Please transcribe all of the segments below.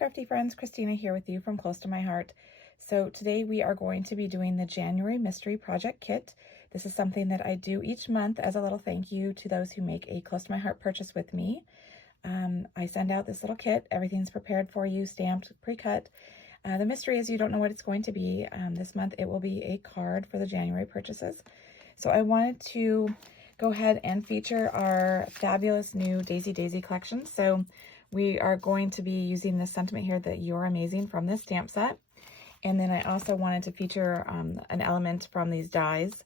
crafty friends, Christina here with you from Close to My Heart. So today we are going to be doing the January Mystery Project Kit. This is something that I do each month as a little thank you to those who make a Close to My Heart purchase with me. I send out this little kit. Everything's prepared for you, stamped, pre-cut. The mystery is you don't know what it's going to be. This month it will be a card for the January purchases. So I wanted to go ahead and feature our fabulous new Daisy Daisy collection. So we are going to be using this sentiment here that you're amazing from this stamp set. And then I also wanted to feature an element from these dies.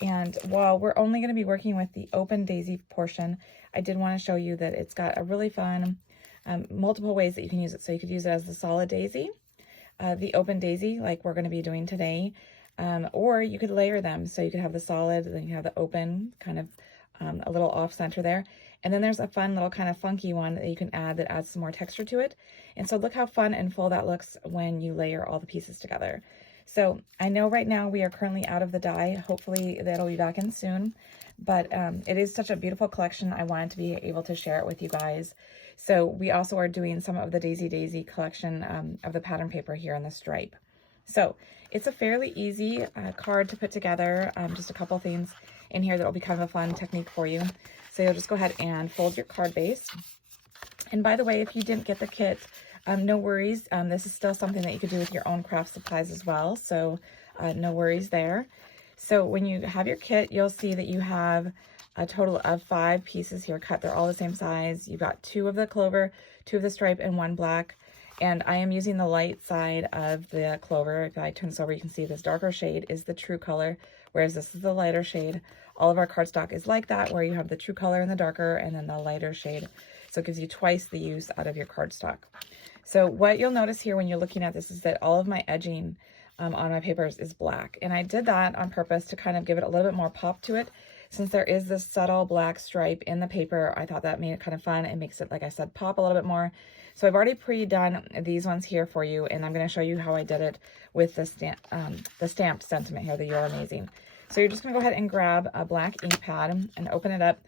And while we're only going to be working with the open daisy portion, I did want to show you that it's got a really fun multiple ways that you can use it. So you could use it as the solid daisy, the open daisy like we're going to be doing today, or you could layer them. So you could have the solid, then you have the open, kind of a little off center there. And then there's a fun little kind of funky one that you can add that adds some more texture to it. And so look how fun and full that looks when you layer all the pieces together. So I know right now we are currently out of the die. Hopefully that'll be back in soon. But it is such a beautiful collection. I wanted to be able to share it with you guys. So we also are doing some of the Daisy Daisy collection of the pattern paper here in the stripe. So it's a fairly easy card to put together. Just a couple things in here that will be kind of a fun technique for you. So you'll just go ahead and fold your card base. And by the way, if you didn't get the kit, no worries. This is still something that you could do with your own craft supplies as well. So no worries there. So when you have your kit, you'll see that you have a total of 5 pieces here cut. They're all the same size. You've got 2 of the clover, 2 of the stripe, and 1 black. And I am using the light side of the clover. If I turn this over, you can see this darker shade is the true color, whereas this is the lighter shade. All of our cardstock is like that, where you have the true color and the darker, and then the lighter shade. So it gives you twice the use out of your cardstock. So what you'll notice here when you're looking at this is that all of my edging on my papers is black. And I did that on purpose to kind of give it a little bit more pop to it. Since there is this subtle black stripe in the paper, I thought that made it kind of fun. It makes it, like I said, pop a little bit more. So I've already pre-done these ones here for you, and I'm going to show you how I did it with the stamped sentiment here, that you're amazing. So you're just going to go ahead and grab a black ink pad and open it up,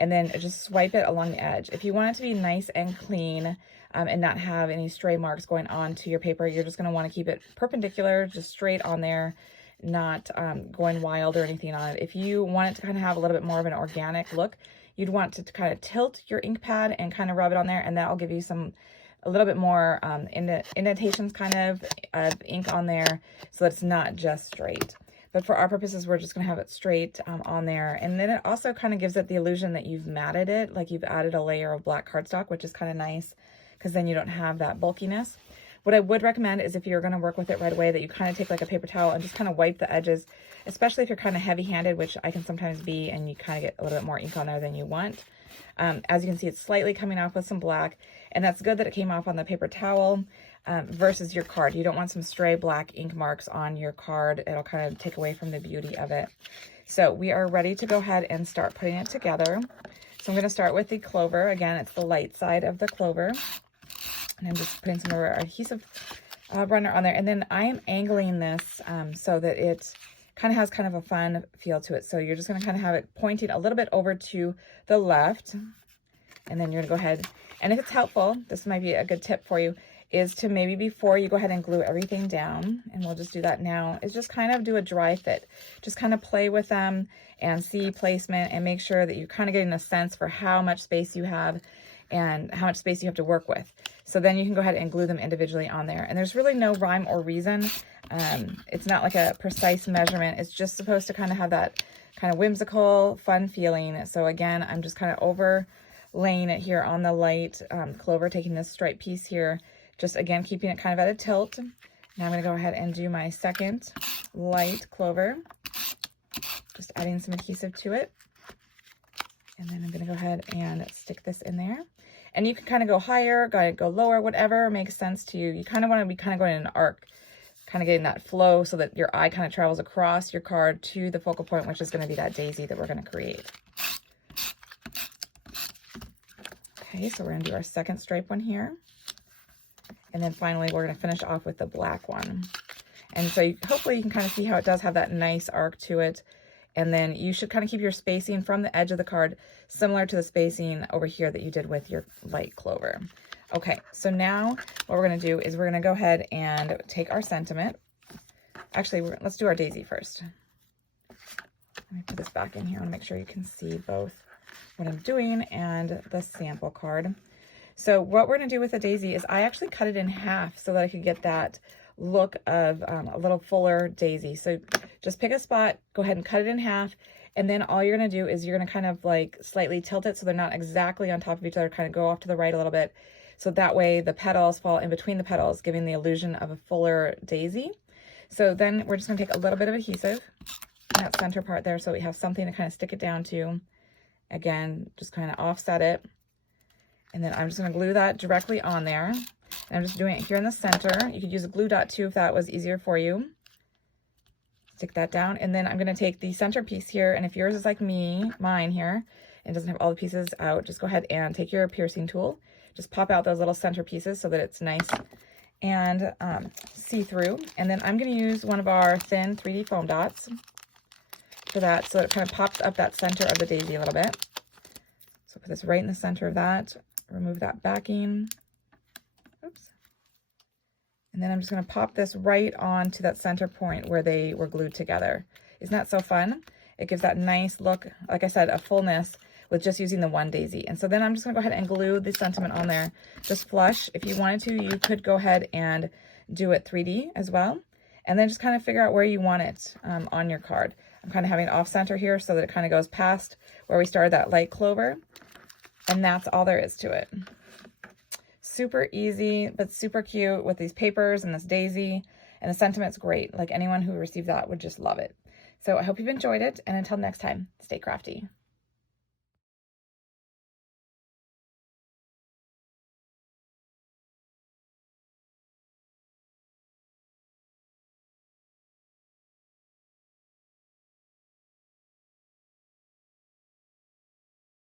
and then just swipe it along the edge. If you want it to be nice and clean and not have any stray marks going on to your paper, you're just going to want to keep it perpendicular, just straight on there, not going wild or anything on it. If you want it to kind of have a little bit more of an organic look, you'd want to kind of tilt your ink pad and kind of rub it on there, and that'll give you a little bit more indentations kind of ink on there, so that it's not just straight. But for our purposes, we're just going to have it straight on there. And then it also kind of gives it the illusion that you've matted it, like you've added a layer of black cardstock, which is kind of nice because then you don't have that bulkiness. What I would recommend is if you're going to work with it right away, that you kind of take like a paper towel and just kind of wipe the edges, especially if you're kind of heavy-handed, which I can sometimes be, and you kind of get a little bit more ink on there than you want. As you can see, it's slightly coming off with some black, and that's good that it came off on the paper towel versus your card. You don't want some stray black ink marks on your card. It'll kind of take away from the beauty of it. So we are ready to go ahead and start putting it together. So I'm going to start with the clover. Again, it's the light side of the clover. And I'm just putting some of our adhesive runner on there. And then I am angling this so that it kind of has kind of a fun feel to it. So you're just going to kind of have it pointing a little bit over to the left. And then you're going to go ahead, and if it's helpful, this might be a good tip for you, is to maybe before you go ahead and glue everything down, and we'll just do that now, is just kind of do a dry fit. Just kind of play with them and see placement and make sure that you're kind of getting a sense for how much space you have and how much space you have to work with. So then you can go ahead and glue them individually on there. And there's really no rhyme or reason. It's not like a precise measurement. It's just supposed to kind of have that kind of whimsical, fun feeling. So again, I'm just kind of overlaying it here on the light clover, taking this stripe piece here, just again, keeping it kind of at a tilt. Now I'm going to go ahead and do my second light clover, just adding some adhesive to it. And then I'm going to go ahead and stick this in there. And you can kind of go higher, go lower, whatever makes sense to you. You kind of want to be kind of going in an arc, kind of getting that flow so that your eye kind of travels across your card to the focal point, which is going to be that daisy that we're going to create. Okay, so we're going to do our second stripe one here. And then finally, we're going to finish off with the black one. And so hopefully you can kind of see how it does have that nice arc to it. And then you should kind of keep your spacing from the edge of the card similar to the spacing over here that you did with your light clover. Okay, so now what we're going to do is we're going to go ahead and take our sentiment. Actually, let's do our daisy first. Let me put this back in here and make sure you can see both what I'm doing and the sample card. So what we're going to do with the daisy is I actually cut it in half so that I could get that look of a little fuller daisy. So just pick a spot, go ahead and cut it in half, and then all you're going to do is you're going to kind of like slightly tilt it so they're not exactly on top of each other, kind of go off to the right a little bit. So that way the petals fall in between the petals, giving the illusion of a fuller daisy. So then we're just going to take a little bit of adhesive in that center part there so we have something to kind of stick it down to. Again, just kind of offset it. And then I'm just going to glue that directly on there. And I'm just doing it here in the center. You could use a glue dot too if that was easier for you. Stick that down. And then I'm going to take the center piece here. And if yours is like mine here, and doesn't have all the pieces out, just go ahead and take your piercing tool. Just pop out those little center pieces so that it's nice and see-through. And then I'm going to use one of our thin 3D foam dots for that, so it kind of pops up that center of the daisy a little bit. So put this right in the center of that. Remove that backing. Oops. And then I'm just going to pop this right onto that center point where they were glued together. Isn't that so fun? It gives that nice look, like I said, a fullness with just using the one daisy. And so then I'm just going to go ahead and glue the sentiment on there. Just flush. If you wanted to, you could go ahead and do it 3D as well. And then just kind of figure out where you want it on your card. I'm kind of having it off center here so that it kind of goes past where we started that light clover. And that's all there is to it. Super easy, but super cute with these papers and this daisy. And the sentiment's great. Like anyone who received that would just love it. So I hope you've enjoyed it. And until next time, stay crafty.